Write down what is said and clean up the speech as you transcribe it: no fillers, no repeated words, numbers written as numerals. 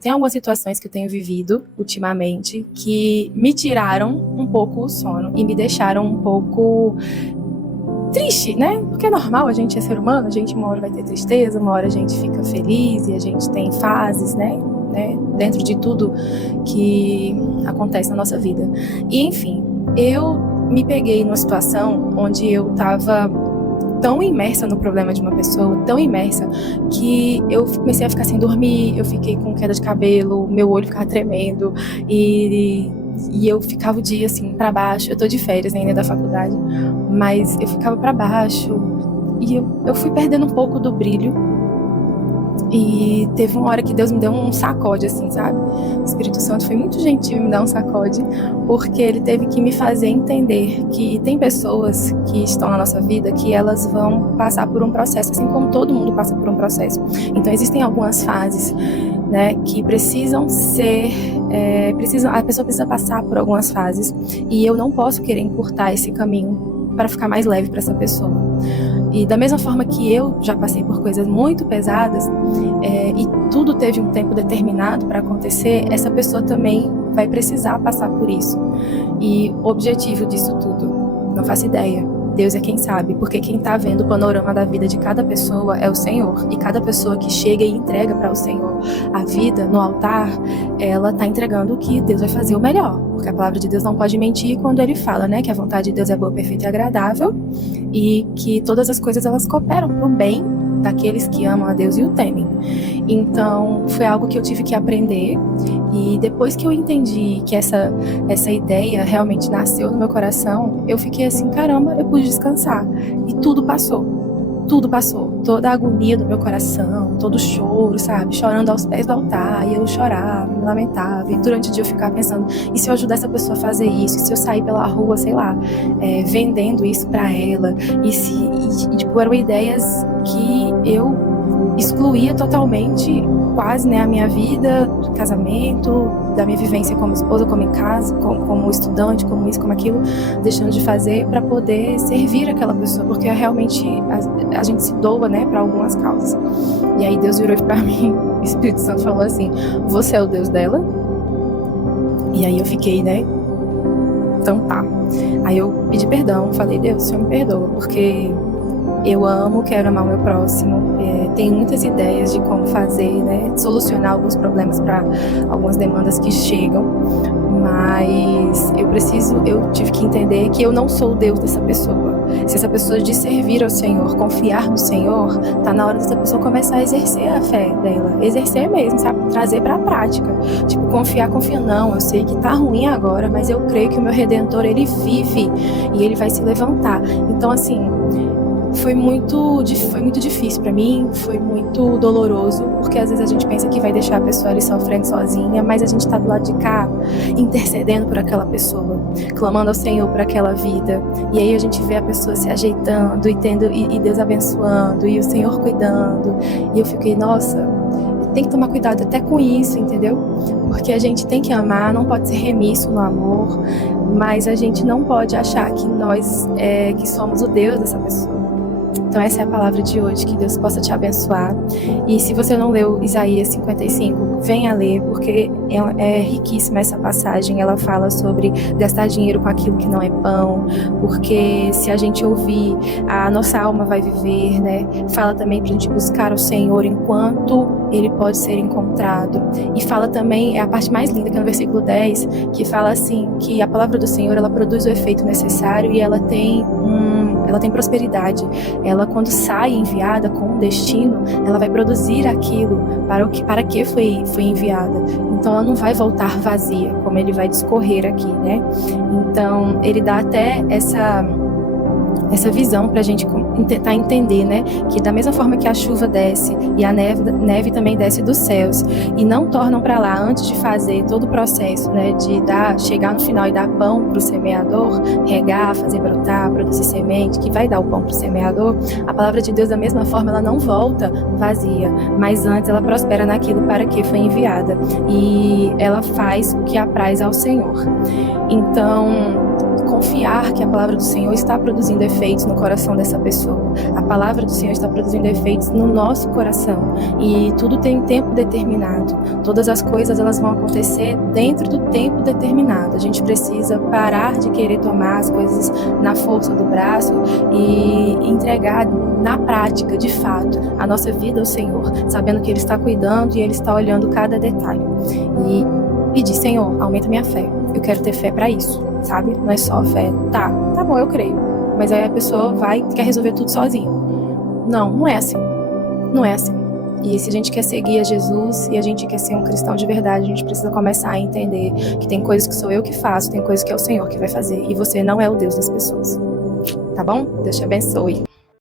Tem algumas situações que eu tenho vivido ultimamente que me tiraram um pouco o sono e me deixaram um pouco triste, né? Porque é normal, a gente é ser humano, a gente uma hora vai ter tristeza, uma hora a gente fica feliz e a gente tem fases, né? Dentro de tudo que acontece na nossa vida. E enfim, eu me peguei numa situação onde eu estava tão imersa no problema de uma pessoa, tão imersa, que eu comecei a ficar sem dormir, eu fiquei com queda de cabelo, meu olho ficava tremendo e eu ficava o dia assim para baixo. Eu tô de férias ainda da faculdade, mas eu ficava para baixo e eu fui perdendo um pouco do brilho. E teve uma hora que Deus me deu um sacode, assim, sabe? O Espírito Santo foi muito gentil em me dar um sacode, porque ele teve que me fazer entender que tem pessoas que estão na nossa vida que elas vão passar por um processo, assim como todo mundo passa por um processo. Então existem algumas fases, né, que precisam ser, a pessoa precisa passar por algumas fases, e eu não posso querer encurtar esse caminho para ficar mais leve para essa pessoa. E da mesma forma que eu já passei por coisas muito pesadas, e tudo teve um tempo determinado para acontecer, essa pessoa também vai precisar passar por isso. E o objetivo disso tudo, não faço ideia. Deus é quem sabe, porque quem está vendo o panorama da vida de cada pessoa é o Senhor. E cada pessoa que chega e entrega para o Senhor a vida no altar, ela está entregando o que Deus vai fazer o melhor. Porque a palavra de Deus não pode mentir quando ele fala, né, que a vontade de Deus é boa, perfeita e agradável, e que todas as coisas elas cooperam para o bem daqueles que amam a Deus e o temem. Então, foi algo que eu tive que aprender, e depois que eu entendi que essa ideia realmente nasceu no meu coração, eu fiquei assim, caramba, eu pude descansar. E tudo passou. Tudo passou, toda a agonia do meu coração, todo o choro, sabe, chorando aos pés do altar, e eu chorava, me lamentava, e durante o dia eu ficava pensando, e se eu ajudar essa pessoa a fazer isso, e se eu sair pela rua, sei lá, vendendo isso pra ela, e tipo, eram ideias que eu excluía totalmente, quase, né, a minha vida, do casamento, da minha vivência como esposa, como em casa, como estudante, como isso, como aquilo, deixando de fazer para poder servir aquela pessoa, porque realmente a gente se doa, né, para algumas causas. E aí Deus virou para mim, o Espírito Santo falou assim, você é o Deus dela? E aí eu fiquei, né, então tá. Aí eu pedi perdão, falei, Deus, o Senhor me perdoa, porque eu amo, quero amar o meu próximo, tenho muitas ideias de como fazer, né, solucionar alguns problemas para algumas demandas que chegam, mas eu tive que entender que eu não sou o Deus dessa pessoa. Se essa pessoa de servir ao Senhor, confiar no Senhor, tá na hora dessa pessoa começar a exercer a fé dela, exercer mesmo, sabe, trazer pra prática, tipo, confiar, não, eu sei que tá ruim agora, mas eu creio que o meu Redentor, ele vive e ele vai se levantar. Então, assim, foi muito difícil pra mim, foi muito doloroso, porque às vezes a gente pensa que vai deixar a pessoa ali sofrendo sozinha, mas a gente tá do lado de cá, intercedendo por aquela pessoa, clamando ao Senhor por aquela vida, e aí a gente vê a pessoa se ajeitando e Deus abençoando, e o Senhor cuidando, e eu fiquei, nossa, tem que tomar cuidado até com isso, entendeu? Porque a gente tem que amar, não pode ser remisso no amor, mas a gente não pode achar que nós que somos o Deus dessa pessoa. Então essa é a palavra de hoje, que Deus possa te abençoar. E se você não leu Isaías 55, venha ler, porque é riquíssima essa passagem. Ela fala sobre gastar dinheiro com aquilo que não é pão, porque se a gente ouvir, a nossa alma vai viver, né? Fala também pra gente buscar o Senhor enquanto ele pode ser encontrado. E fala também, é a parte mais linda, que é no versículo 10, que fala assim, que a palavra do Senhor, ela produz o efeito necessário e ela tem prosperidade. Ela, quando sai enviada com um destino, ela vai produzir aquilo para que foi enviada. Então ela não vai voltar vazia, como ele vai discorrer aqui, né? Então ele dá até essa visão para a gente tentar entender, né, que da mesma forma que a chuva desce e a neve também desce dos céus e não tornam para lá antes de fazer todo o processo, né, de chegar no final e dar pão para o semeador, regar, fazer brotar, produzir semente, que vai dar o pão para o semeador, a palavra de Deus da mesma forma ela não volta vazia, mas antes ela prospera naquilo para que foi enviada e ela faz o que apraz ao Senhor. Então confiar que a palavra do Senhor está produzindo efeitos no coração dessa pessoa. A palavra do Senhor está produzindo efeitos no nosso coração. E tudo tem tempo determinado. Todas as coisas, elas vão acontecer dentro do tempo determinado. A gente precisa parar de querer tomar as coisas na força do braço e entregar na prática, de fato, a nossa vida ao Senhor, sabendo que Ele está cuidando e Ele está olhando cada detalhe. E pedir: Senhor, aumenta minha fé. Eu quero ter fé para isso, sabe? Não é só fé. Tá bom, eu creio. Mas aí a pessoa vai e quer resolver tudo sozinha. Não é assim. Não é assim. E se a gente quer seguir a Jesus e a gente quer ser um cristão de verdade, a gente precisa começar a entender que tem coisas que sou eu que faço, tem coisas que é o Senhor que vai fazer. E você não é o Deus das pessoas. Tá bom? Deus te abençoe.